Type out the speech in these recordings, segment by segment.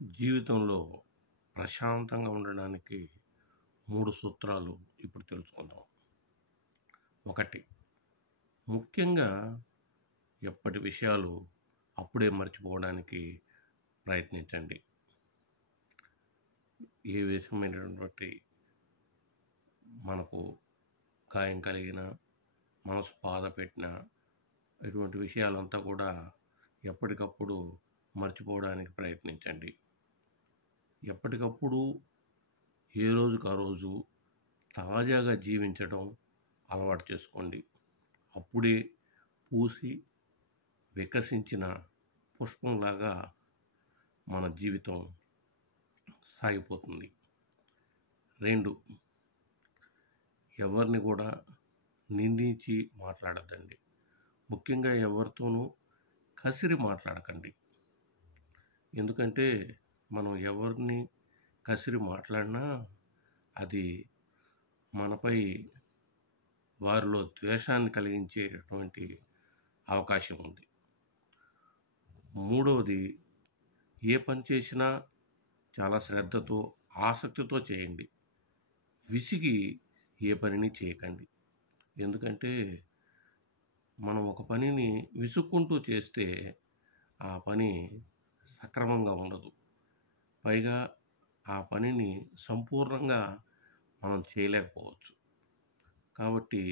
జీవితంలో ప్రశాంతంగా ఉండడానికి 3 సూత్రాలు ఇప్పుడు తెలుసుకుందాం. 1. ముఖ్యంగా ఎప్పటి విషయాలు అప్పుడే మర్చిపోవడానికి ప్రయత్నించండి. ఏ విషయమైనటువంటి మనకు గాయం కలిగిన, మనసు బాధ పెట్టిన ఇటువంటి విషయాలంతా కూడా ఎప్పటికప్పుడు మర్చిపోవడానికి ప్రయత్నించండి. ఎప్పటికప్పుడు ఏ రోజుకు ఆ రోజు తాజాగా జీవించడం అలవాటు చేసుకోండి. అప్పుడే పూసి వికసించిన పుష్పంలాగా మన జీవితం సాగిపోతుంది. 2. ఎవరిని కూడా నిందించి మాట్లాడద్దండి. ముఖ్యంగా ఎవరితోనూ కసిరి మాట్లాడకండి. ఎందుకంటే మనం ఎవరిని కసిరి మాట్లాడినా అది మనపై వారిలో ద్వేషాన్ని కలిగించేటటువంటి అవకాశం ఉంది. 3. ఏ పని చేసినా చాలా శ్రద్ధతో, ఆసక్తితో చేయండి. విసిగి ఏ పనిని చేయకండి. ఎందుకంటే మనం ఒక పనిని విసుక్కుంటూ చేస్తే ఆ పని సక్రమంగా ఉండదు. పైగా ఆ పనిని సంపూర్ణంగా మనం చేయలేకపోవచ్చు. కాబట్టి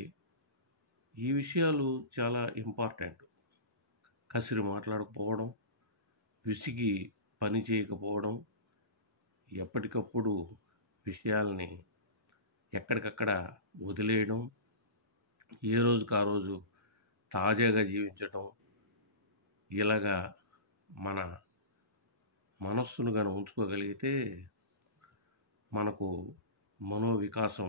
ఈ విషయాలు చాలా ఇంపార్టెంట్. కసిరి మాట్లాడకపోవడం, విసిగి పని చేయకపోవడం, ఎప్పటికప్పుడు విషయాల్ని ఎక్కడికక్కడ వదిలేయడం, ఏ రోజుకు ఆ రోజు తాజాగా జీవించటం, ఇలాగా మన మనస్సును గాని ఉంచుకోగలిగితే మనకు మనోవికాసం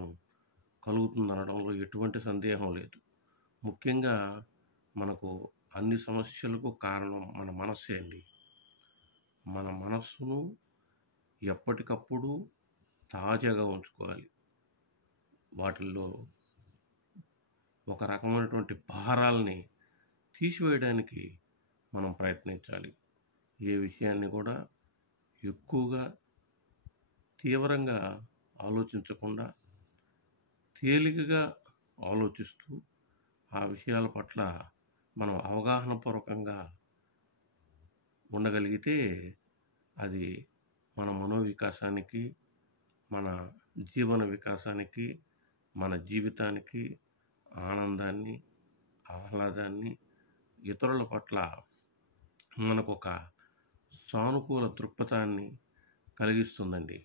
కలుగుతుందనడంలో ఎటువంటి సందేహం లేదు. ముఖ్యంగా మనకు అన్ని సమస్యలకు కారణం మన మనస్సే అండి. మన మనస్సును ఎప్పటికప్పుడు తాజాగా ఉంచుకోవాలి. వాటిల్లో ఒక రకమైనటువంటి భారాల్ని తీసివేయడానికి మనం ప్రయత్నించాలి. ఏ విషయాన్ని కూడా ఎక్కువగా తీవ్రంగా ఆలోచించకుండా తేలికగా ఆలోచిస్తూ ఆ విషయాల పట్ల మనం అవగాహనపూర్వకంగా ఉండగలిగితే అది మన మనోవికాసానికి, మన జీవన వికాసానికి, మన జీవితానికి ఆనందాన్ని, ఆహ్లాదాన్ని, ఇతరుల పట్ల మనకొక సానుకూల దృక్పథాన్ని కలిగిస్తుందండి.